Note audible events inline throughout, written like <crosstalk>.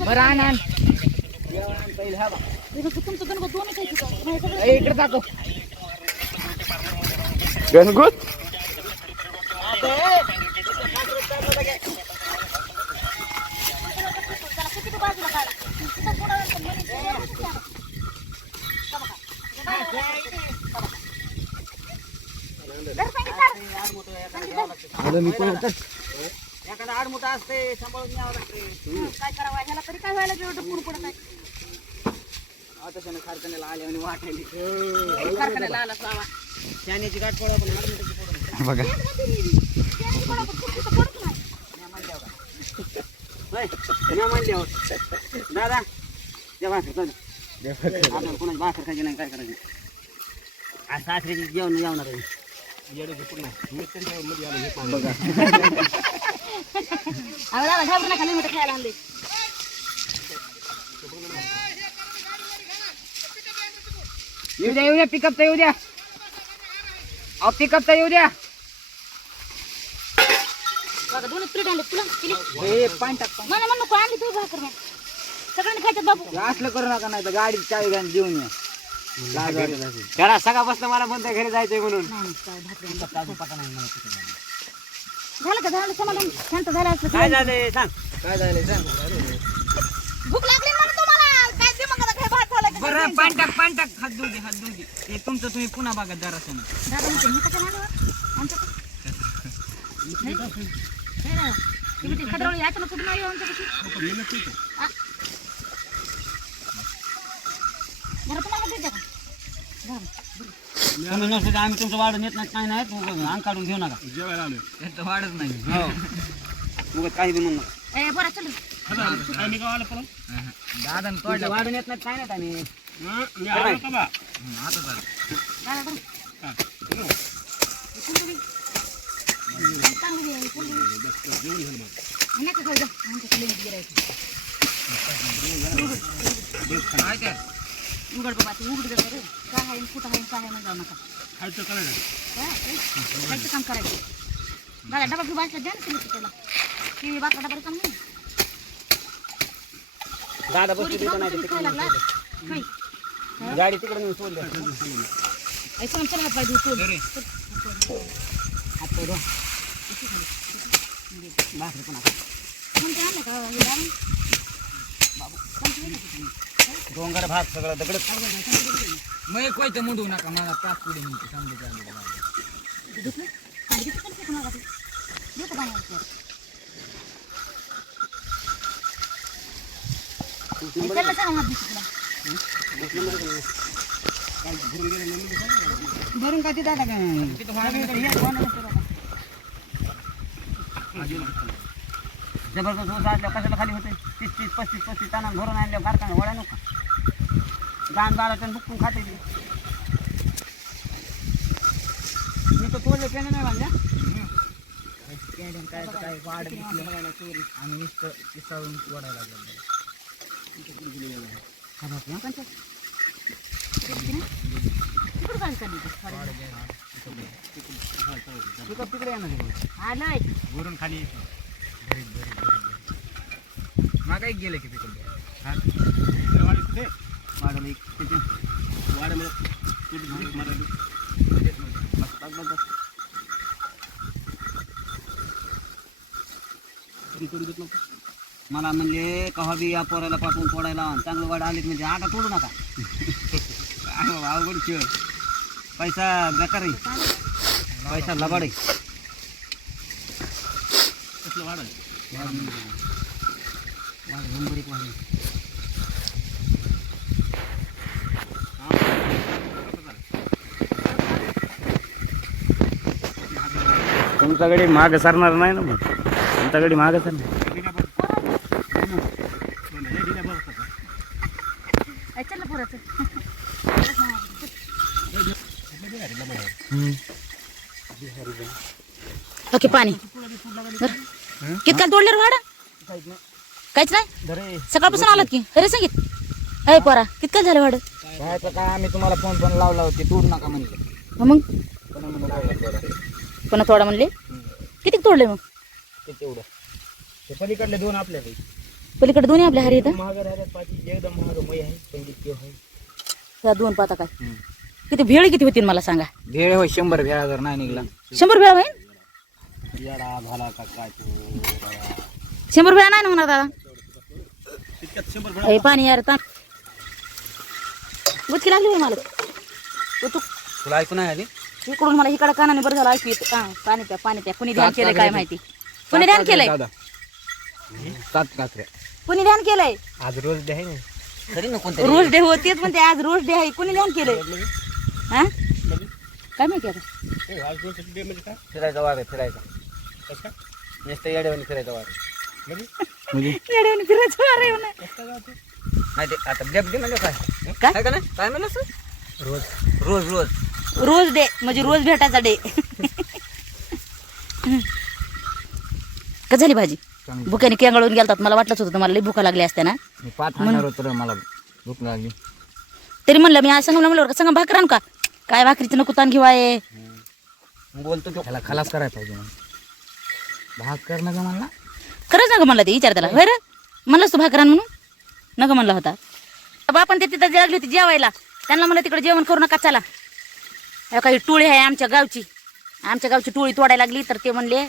बरं आण आण. तुमचं गणपती इकडे दाखव. गणगुत? मी पण होतं. एखादा आड मोठा असते सांभाळून न्यावं लागते. हं, काय करावं? ह्याला तरी काय व्हायला एवढं पुढं पडत आहे तशाने कारखान्याला आले आणि वाटायली. कारखान्याला आला बाबा. शाण्याची गाठ पडा पण पडून बघा. दादा चालू आपल्याला कोणाची भाकर खायची नाही काय करायची? आज सासऱ्याची जेवण जेवणार आहे. <laughs> आम्हाला घाबरू नका लिमिट खायला आणले येऊ द्या येऊ द्या पिकअप तर येऊ द्या. अहो पिकअप तर येऊ द्या. बघा दोन प्लेट आणले तुला केली. ए पाणी टाक पाणी. मला म्हणून नको आणली तू भाकर मग? सगळ्यांनी खायचं बाबू. असलं करू नका नाही तर गाडी चावी घ्या आणि देऊन या. लाज वाटत. असेल. त्याला सकाळपासून मला म्हणते घरी जायचंय म्हणून. नाही, नाही, काय भाकरी आणली. झालं का झालं समाधान शांत झालं असलं काय की. झालंय सांग काय झालं सांग भूक लागली म्हणून तुम्हाला काय दिमागाला काय भात झाला का? बरं पाणी टाक पाणी टाक हात धुऊ दे हात धुऊ दे हे तुमचं तुम्ही पुन्हा बघा जरासं दादा म्हणते, मी कशाला आलो? आमच्याकडे. नाही? नाही ना. ती म्हणते, खतरवली याच्यानं कुठून आली आमच्यापाशी? आ. बरं, तुम्हाला द्यायचं का? बरं. तुम्ही नसते तर आम्ही तुमचं वाढून येत नाही काय नाही तुम्ही अंग काढून घेऊ नका त्याचं वाढत नाही हो उगाच काही बी म्हणू नका ए, बरं, चल. दादा तुमचं तोडलं वाढून येत नाही काय नाही आम्ही आता झालं दादा, बरं. इकडून बघ. चांगली आहे, इकडून बघ. नका खाऊ जा. आमच्याकडे limit गिरायचं. काय ते? उघड बाबा ते उघड जातं रे काय आहे कुठं आहे काय आहे जाऊ नका काय? ए, खायचं काम करायचं दादा डबा घेऊ बाजला द्या ना तुम्ही त्याला टी व्ही बाकला डबा काम नाही दादा खायला लागला नाही तर गाडी तिकडे नेऊन सोड द्या ऐसा चल हात पाय तोड. अरे. हात पाय धुवा. भाकरी पण आता. मग ते आणलं का दारू? कोणती ना? डोंगर भाग सगळं दगड मग एक व्हायचं मुंडू नका मला पाच पुढे म्हणते समजा. ते ते. का ते? भरून का तिथं आता काय तिथं जबरदस्त ऊस असल्यावर कशाला खाली होते तीस तीस पस्तीस पस्तीस टना भरून आणल्यावर कारखाना वळा नका दान बारा टन बुकून खाते ती मी तर तोडले पेन नाही बांधल्या कॅडन काय तर काय वाढ दिसलं आणि नुसतं पिसाळून वाढायला लागलं पंचायत. किती ना? तिकडं काय तिकडे येणार आहे. आलंय वरून खाली मग एक गेलं की तिकडे. वाढवलं एक किती? बस, बस, मला म्हणले का बी या पोराला पाठवून तोडायला चांगलं वाढ आली म्हणजे आता तोडू नका. <laughs> अवघड खेळ. पैसा बेकार आहे. पैसा लबाड आहे. वाढ, नंबर एक वाढ. तुमच्याकडे माग सरणार नाही ना मग तुमच्याकडे माग सरणार. ओके पाणी किती काल तोडले रे भाडं? काहीच नाही. धरे सकाळपासून आलात की? अरे सांगित. अय पोरा किती काल झालं भाडं? काय काय आम्ही तुम्हाला फोन पण लावला होते तोडू नका म्हणले. मग पण म्हणून लावला थोडा. पुन्हा थोडा म्हणले? किती तोडले मग? ते तेवढं. ते पलीकडले दोन आपल्याकडे पलीकडे दोन्ही आपल्या हारी येतं महाग राहिल्यात एकदम महाग मै आहे देव आहे. ह्या दोन पाता काय? किती भेळ किती होतील मला सांगा? भेळ होय शंभर भेळा जर नाही निघला. शंभर भेळा होईल येडा झाला का काय तू? शंभर भेळा नाही ना होणार दादा. तितक्यात शंभर हे पाणी यार गुचकी लागली होय मला. ओ तू तुला ऐकून आहे आली? इकडून मला इकडे कानाने बरं झालं ऐकू येतं. पाणी प्या पाणी प्या. कुणी ध्यान केलंय काय माहिती? कुणी ध्यान केलंय? सात कात्र्या कुणी ध्यान केलंय? आज रोज डे आहे ना. तरी ना कोणतरी रोज डे हो तेच म्हणते आज रोज डे आहे. कुणी ध्यान केलंय? हा? काय माहिती आता? फिरायचा वार आहे फिरायचा. नुसतं येड्यावानी फिरायचा वार आहे. म्हणजे? येड्यावानी फिरायचं वारं आहे म्हणे. नाही ते आता डेप डे म्हणजे काय? काय? काय का नाही काय म्हणलं असं? रोज. रोज रोज. रोज डे म्हणजे रोज भेटायचा डे. <laughs> का झाली भाजी? चांगली. भुक्याने केंगळून गेलतात. मला वाटलंच होतं मला लई भुका लागली असत्या ना. मी पाच आणणार होतो रे मला भूक लागली. तरी म्हणलं मी आज संगम म्हणलं संगम भाकर आणू का? काय भाकरीचं नको ताण घेऊ आहे. बोलतो तो. त्याला खलास करायला पाहिजे भाकर म्हणला. खरंच नका म्हणलं ते विचार त्याला. होय रे? तू भाकरान म्हणून? नका म्हणला होता. बापन ते तिथं लागली होती जेवायला. त्यांना म्हणलं तिकडे जेवण करू नका चला. काही टोळी आहे आमच्या गावची. आमच्या गावची टोळी तोडायला लागली तर ते म्हणले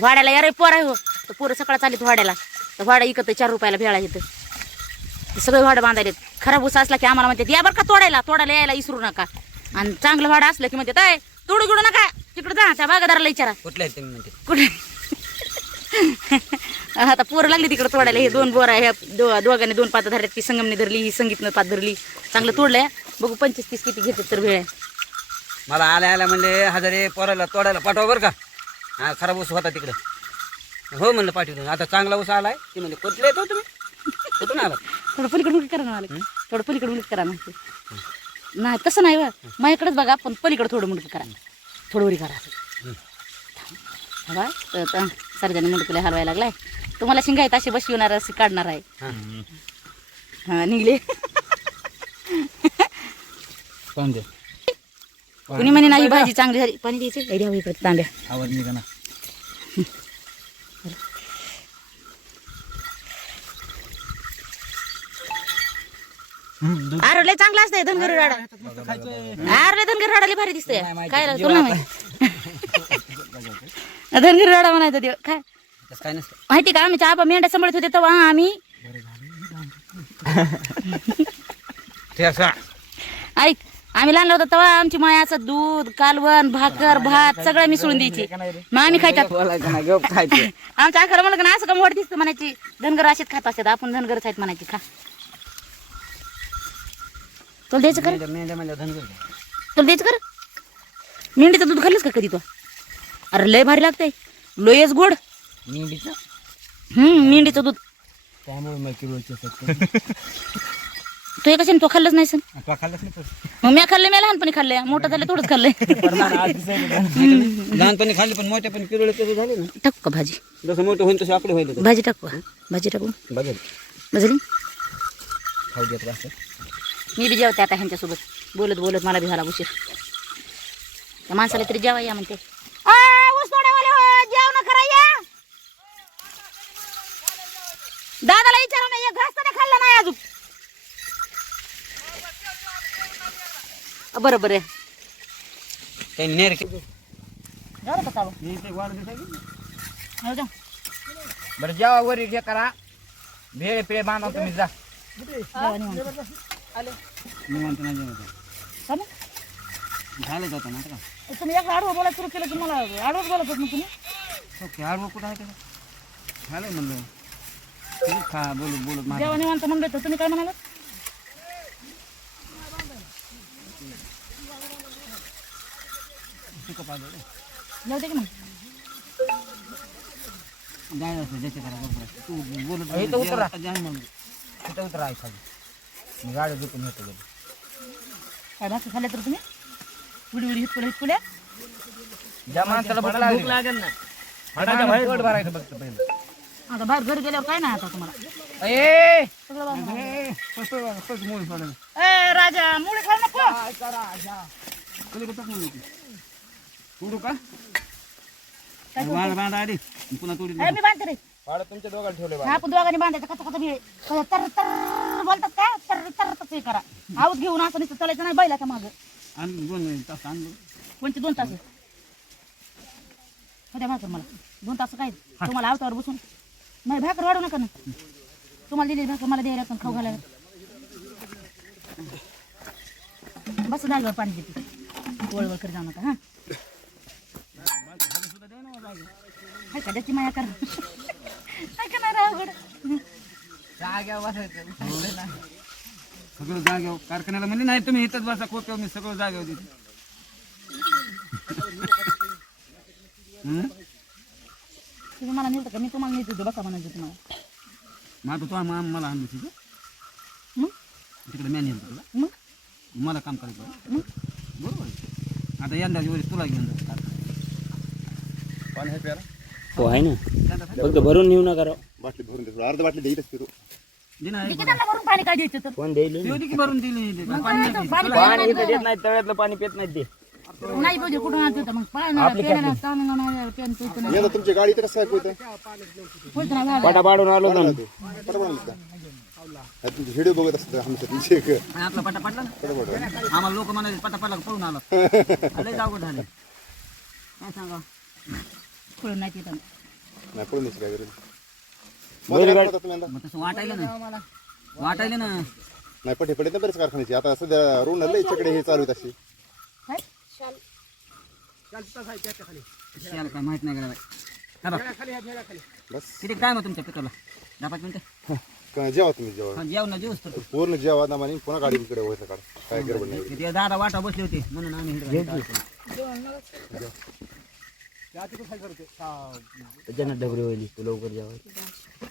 वाड्याला यार पोर आहे हो. तर पोरं सकाळ चालत वाड्याला. तर वाडा इकत चार रुपयाला भेळा येतं सगळे वाडं बांधायलेत. खराब उसा असला की आम्हाला म्हणते या बरं का तोडायला. तोडायला यायला इसरू नका. आणि चांगलं वाडं असलं की म्हणते ताय तोडू गिडू नका. तिकडे जा त्या बागादाराला विचारा. कुठले आहेत तुम्ही म्हणते? कुठे? आता पोरं लागली तिकडे तोडायला. हे दोन बोर ह्या दो दोघांनी दोन पात धरल्यात. ती संगमने धरली ही संगीतनं पात धरली. चांगलं तोडलंय. बघू पंचवीस तीस किती घेतात तर वेळ आहे. मला आल्या आल्या म्हणले हजारे पोराला तोडायला पाठवा बरं का. हा खराब ऊस होता तिकडे. हो म्हणलं पाठवून आता चांगला ऊस आलाय. ते म्हणले कुठले येतो तुम्ही? कुठून आला थोडं पलीकडे मुली करा ना मला थोडं पलीकडे मुली करा ना. नाही तसं नाही बा. माझ्याकडेच बघा पण पलीकडे थोडं मुंडकं करा. थोडं वरी करा. बघा सरजाने मुंडकले हलवायला लागलाय. तुम्हाला शिंगायत अशी बस येणार असे काढणार आहे. हा. हा निघले. कुणी म्हणे नाही भाजी चांगली झाली. पाणी द्यायचं? तांब्या. ना लय चांगला असतंय धनगर राडा. लय धनगर राडा लय भारी दिसतंय. काय रे, तुला नाही माहिती? <laughs> धनगर राडा म्हणायचं देव काय? माहिती का आम्ही चहा मेंढ्या सांभाळत होते तेव्हा आम्ही असं ऐक आम्ही लहान होतो तेव्हा आमची मायाचं दूध कालवण भाकर भात सगळं मिसळून द्यायची. मग आम्ही खायच्यात ना <laughs> आमच्या आखर म्हणलं का ना असं का मोठ दिसतं म्हणायची धनगर असेच खात असतात आपण धनगरच आहेत म्हणायची खा. तुला द्यायचं कर मेंढ्या धनगर तुला द्यायचं कर मेंढीचं दूध खाल्लंस का कधी तू? अरे लय भारी लागतंय. लोयच गोड. मेंढीचं? हम्म मेंढीचं दूध. त्यामुळे किलोचे तू हे कशाने? तो खाल्लंच नाही तो खाल्लंच नाही मग मी खाल्लं मी लहानपणी खाल्लंय. मोठं झालं थोडंच खाल्लंय. लहानपणी खाल्ली पण मोठ्यापणी किरवळे तसे झाले ना. टाकू का भाजी? जसं मोठं होईल तसे आकडे होईल भाजी टाकू का? भाजी टाकू? बघेल भाजली? खाऊ देत असं मी बी जेवते आता ह्यांच्यासोबत. बोलत बोलत मला बी झाला उशीर. त्या माणसाला तरी जेवा या म्हणते. हो, जेवण करा या. दादाला विचारू ना एक घास नाही खाल्ला नाही अजून. बरं बरं. बरं जेव्हा वर हे करा. भेळ पेळ बांधा तुम्ही जा. जेवा निवांत. नाही जेवत. का? झालं जातं ना आता तुम्ही एक आडवं बोलायला सुरू केलं की मला आडवंच बोलत होत ना तुम्ही ओके आडवं कुठं आहे त्याला झालं म्हणलं तुम्ही खा बोलत बोलत माझ्या जेव्हा निवांत म्हणलं तर तुम्ही काय म्हणाला जाऊ दे की मग जायचं असं ज्याच्या करा बरोबर आहे. तू बोलत इथं बोलत. आता जाय म्हणलं. तिथं उतरा आहे खाली मी गाडी झोपून येतो घरी. काय भाकरी खाल्ल्या तर तुम्ही? उडी उडी हितकुल्या हितकुल्या? ज्या माणसाला भूक लागेल. ना. हाडाच्या बाहेर पोट भरायचं फक्त पहिलं. आता बाहेर घरी गेल्यावर काय नाही आता तुम्हाला? ए! सगळं राजा मुळे खाऊ नको. तोडू का? वाळ बांधा आधी. पुन्हा तोडी ए, मी बांधते रे. भाडं तुमच्या दोघांना ठेवले हा, आपण दोघांनी बांधायचं कसं कसं मिळेल तर तर. बोलतात का तर तर तसं हे करा. आऊत घेऊन असं नुसतं चालायचं नाही बैलाच्या मागं. दोन तास आणलो. कोणते दोन तास? उद्या भाकर मला. दोन तास काय? तुम्हाला आवतावर बसून. नाही भाकर वाढू नका ना. तुम्हाला दिली भाकर मला द्यायला पण खाऊ घालायला. बस जागेवर पाणी देते वळवळ कर जाऊ नका हा. हाय का त्याची माया कर. हाय का नाही राव गड? जाग्यावर बसायचं उठायचं नाही. सगळं जागेवर कारखान्याला म्हणजे नाही तुम्ही इथंच बसा कोप्यावर मी सगळं जागेवर देते <laughs> हम्म? तुम्ही मला नेलं का मी तुम्हाला नेत होते बसा म्हणायचं तुम्हाला मग आता तू आम- मला आणलं तिथे मग तिकडे मॅन येईल तुला मग मला काम करायचं आहे. मग बरोबर आहे. आता यंदा वेळेस तुला घेऊन जातो कारखान्यात. पाणी आहे प्याला हो आहे ना. फक्त भरून नेऊ नका राव. बाटली भरून देतो. अर्ध बाटली देईलच फिरू त्यांना भरून पाणी काय द्यायचं तर? कोण देईल? भरून दिली पाणी नाही इथं देत नाही तळ्यातलं पाणी पित नाहीत ते. नाही पाहिजे कुठून आणतो मग? नाही पेन नाही तुमची गाडी तर कसं काय नाही. पाटा पाडून आलो ना पटा तुमचे व्हिडिओ बघत असतं आमच्या तुमचे. एक आपला पटा पडला. आम्हाला लोक म्हणाले पटा पडला पळून आला? <laughs> लय झाले. काय सांगा खोळून नाही तिथं नाही काय? मग तसं वाटायला ना. वाटायला ना. नाही पटे पडे ना बरेच कारखान्याची. आता सध्या रोड लय इकडे हे चालू अशी. काय? माहीत नाही गेला बस. किती काय मग तुमच्या पेट्रोलला दहा पाच मिनिटं? का- जेवा तुम्ही जेवा. हा, जेवण जेवूच तर पूर्ण जेवा दामाने पुन्हा गाडी इकडे व्हायचं काढ. काय गडबड नाही. ते दादा वाटा बसले होते. म्हणून आम्ही इकडे आलो. त्याच्यानं डबरी होईल तू लवकर जेवायला